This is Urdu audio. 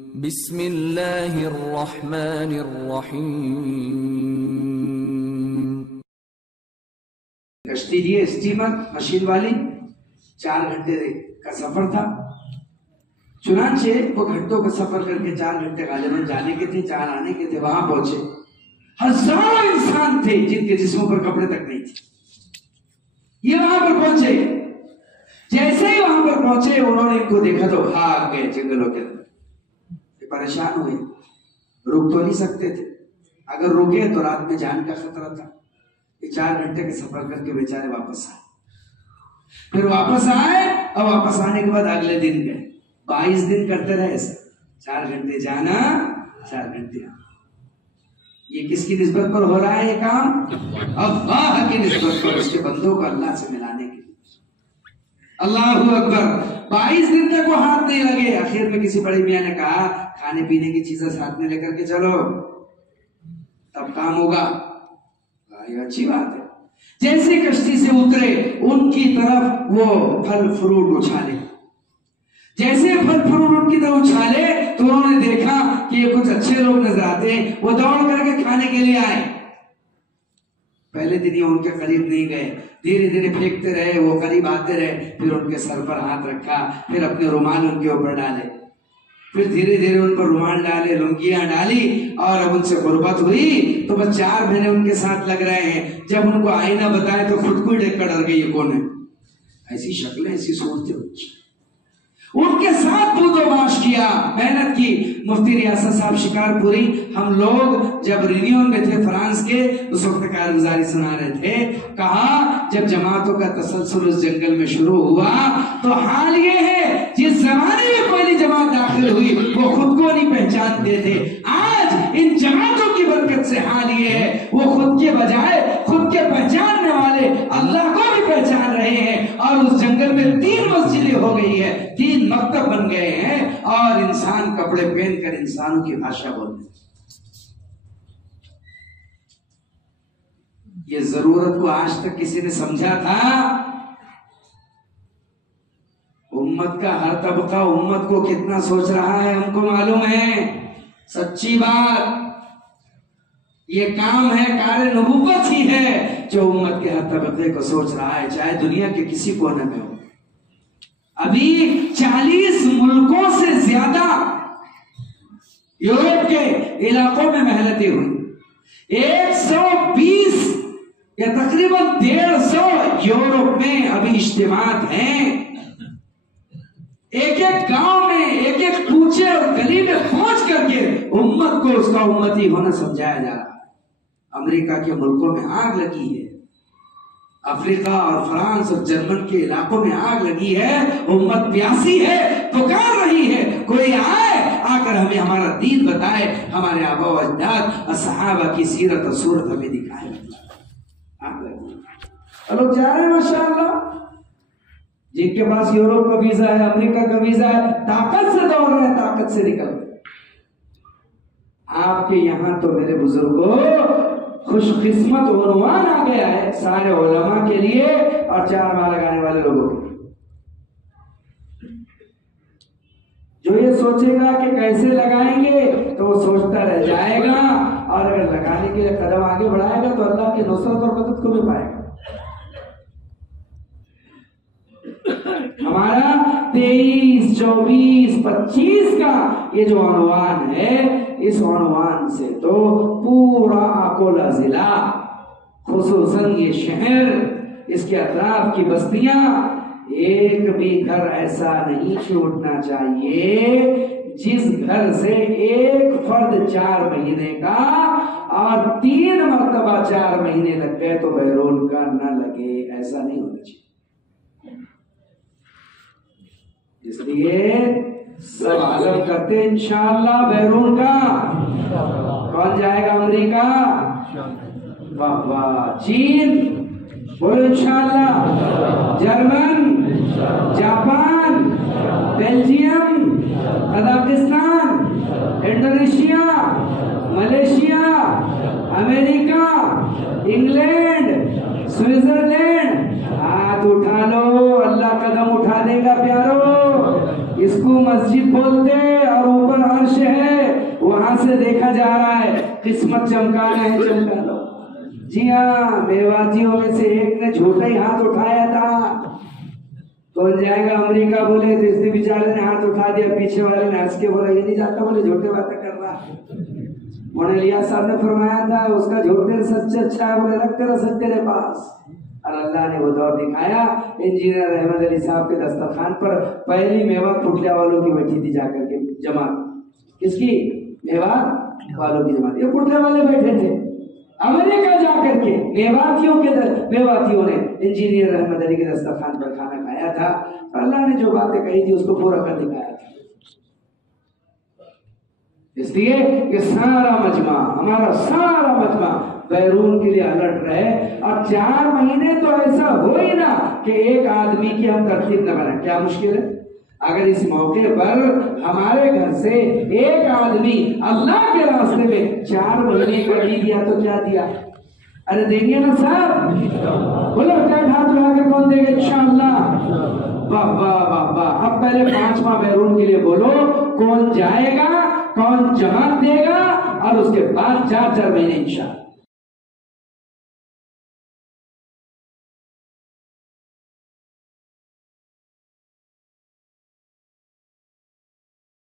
بسم اللہ الرحمن الرحیم۔ کشتی لیے اسٹیمر مشین والی 4 گھنٹے کا سفر تھا، چنانچہ وہ گھنٹوں کا سفر کر کے 4 گھنٹے غالباً جانے کے تھے، 4 آنے کے تھے۔ وہاں پہنچے، ہزاروں انسان تھے جن کے جسموں پر کپڑے تک نہیں تھے۔ یہ وہاں پر پہنچے، جیسے ہی وہاں پر پہنچے انہوں نے ان کو دیکھا تو بھاگ گئے جنگلوں کے اندر۔ پریشان ہوئے، رک تو نہیں سکتے تھے، اگر رکے تو رات میں جان کا خطرہ تھا۔ یہ 4 گھنٹے کے سفر کر کے بیچارے واپس آئے، پھر واپس آئے اور واپس آنے کے بعد اگلے دن گئے۔ 22 دن کرتے رہے ایسا، 4 گھنٹے جانا 4 گھنٹے آنا۔ یہ کس کی نسبت پر ہو رہا ہے یہ کام؟ اللہ کی نسبت پر، اس کے بندوں کو اللہ سے ملانے کے لیے۔ اللہ اکبر۔ 22 دن تک وہ ہاتھ نہیں لگے۔ آخر میں کسی بڑے میاں نے کہا کھانے پینے کی چیزیں ساتھ میں لے کر کے چلو، تب کام ہوگا۔ یہ اچھی بات ہے۔ جیسے کشتی سے اترے ان کی طرف وہ پھل فروٹ اچھالے، جیسے پھل فروٹ ان کی طرف اچھالے تو انہوں نے دیکھا کہ یہ کچھ اچھے لوگ نظر آتے ہیں، وہ دوڑ کر کے کھانے کے لیے آئے۔ پہلے دن ہی ان کے قریب نہیں گئے، دھیرے دھیرے پھینکتے رہے، وہ قریب آتے رہے، پھر ان کے سر پر ہاتھ رکھا، پھر اپنے رومال ان کے اوپر ڈالے، پھر دھیرے دھیرے ان پر رومال ڈالے، لنگیاں ڈالی، اور اب ان سے غربت ہوئی تو بس 4 مہینے ان کے ساتھ لگ رہے ہیں۔ جب ان کو آئینہ بتائے تو خود کو دیکھ کر ڈر گئی، یہ کون ہے؟ ایسی شکلیں، ایسی صورتیں ہوتی۔ ان کے ساتھ بود و باش کیا، محنت کی۔ مفتی ریاست صاحب شکار پوری، ہم لوگ جب رینیون میں تھے فرانس کے، اس وقت کارگزاری سنا رہے تھے، کہا جب جماعتوں کا تسلسل اس جنگل میں شروع ہوا تو حال یہ ہے جس زمانے میں پہلی جماعت داخل ہوئی وہ خود کو نہیں پہچانتے تھے، آج ان جماعتوں کی برکت سے حال یہ ہے وہ خود کے بجائے خود کے پہچاننے والے اللہ کو بھی پہچان رہے ہیں، اور اس جنگل میں 3 مسجدیں ہو گئی ہے، 3 مکتب بن گئے ہیں، اور انسان کپڑے پہن کر انسانوں کی بھاشا بولتے ہیں۔ یہ ضرورت کو آج تک کسی نے سمجھا تھا؟ امت کا ہر طبقہ امت کو کتنا سوچ رہا ہے ہم کو معلوم ہے۔ سچی بات، یہ کام ہے، کار نبوت ہی ہے جو امت کے ہر طبقے کو سوچ رہا ہے، چاہے دنیا کے کسی کونے میں ہو۔ ابھی 40 ملکوں سے زیادہ یورپ کے علاقوں میں محنتیں ہوئی، 120 یا تقریباً 150 یورپ میں ابھی اجتماعات ہیں۔ ایک ایک گاؤں میں، ایک ایک کوچے اور گلی میں پہنچ کر کے امت کو اس کا امتی ہونا سمجھایا جا رہا ہے۔ امریکہ کے ملکوں میں آگ لگی ہے، افریقہ اور فرانس اور جرمن کے علاقوں میں آگ لگی ہے، امت پیاسی ہے، پکار رہی ہے، کوئی آئے آ کر ہمیں ہمارا دین بتائے، ہمارے آبا و اجداد صحابہ کی سیرت اور صورت ہمیں دکھائے۔ آگ لگی، لوگ جا رہے ہیں ماشاءاللہ، جن کے پاس یورپ کا ویزا ہے، امریکہ کا ویزا ہے، طاقت سے دوڑ رہے ہیں، طاقت سے نکل رہے ہیں۔ آپ کے یہاں تو میرے بزرگوں خوش قسمت عنوان آ گیا ہے سارے علماء کے لیے اور 4 ماہ لگانے والے لوگوں کے لیے۔ جو یہ سوچے گا کہ کیسے لگائیں گے تو وہ سوچتا رہ جائے گا، اور اگر لگانے کے لیے قدم آگے بڑھائے گا تو اللہ کی نصرت اور مدد کو بھی پائے گا۔ ہمارا 23، 24، 25 کا یہ جو عنوان ہے، اس عنوان سے تو پورا اکولا ضلع، خصوصاً یہ شہر، اس کے اطراف کی بستیاں، ایک بھی گھر ایسا نہیں چھوٹنا چاہیے جس گھر سے ایک فرد 4 مہینے کا اور 3 مرتبہ 4 مہینے لگ گئے تو بیرون کا نہ لگے، ایسا نہیں ہونا چاہیے۔ اس لیے سب عزم کرتے انشاءاللہ بیرون کا۔ کون جائے گا؟ امریکہ، واہ واہ، چین، بولو انشاءاللہ، German, Japan, Belgium, Kazakhstan, Indonesia, Malaysia, امریکہ، انگلینڈ، سوئٹزرلینڈ۔ ہاتھ اٹھا لو، اللہ قدم اٹھا دے گا پیارو۔ اس کو مسجد بولتے اور اوپر عرش یہاں سے دیکھا جا رہا ہے قسمت چمکانا ہے چمکا لو. جی ہاں میواتیوں میں سے ایک نے جھوٹا ہی ہاتھ اٹھایا تھا. کون جائے گا امریکہ بولے تو اس نے بیچارے نے ہاتھ اٹھا دیا, پیچھے والے نے ہنس کے بولا یہ نہیں جاتا, بولے جھوٹے باتیں کر رہا. مولانا صاحب نے فرمایا تھا اس کا جھوٹے سچ اچھا ہے, بولے رکھ تیرا سچ تیرے پاس. اور اللہ نے وہ دور دکھایا. انجینئر احمد علی صاحب کے دسترخوان پر پہلی میوات پٹلیا والوں کی بیٹھی تھی, جا کر کے جماعت. کس کی؟ میوات والوں کی جماعت. یہ پٹلے والے بیٹھے تھے امریکہ جا کر کے. میواتیوں نے انجینئر احمد علی کے دسترخوان پر کھانا کھایا تھا. اللہ نے جو باتیں کہی تھی اس کو پورا کر دکھایا تھا. اس لیے کہ سارا مجمع, ہمارا سارا مجمع بیرون کے لیے الرٹ رہے. اور 4 مہینے تو ایسا ہو ہی نہ کہ ایک آدمی کی ہم ترتیب نہ بنائیں. کیا مشکل ہے؟ اگر اس موقع پر ہمارے گھر سے ایک آدمی اللہ کے راستے میں 4 مہینے کا دیا تو کیا دیا؟ ارے دیں گے نا صاحب؟ بولو کیا ہاتھ اٹھا کے کون دے گا انشاءاللہ؟ واہ واہ واہ واہ. اب پہلے 5 ماہ بیرون کے لیے بولو کون جائے گا, کون جماعت دے گا, اور اس کے بعد 4 مہینے انشاءاللہ.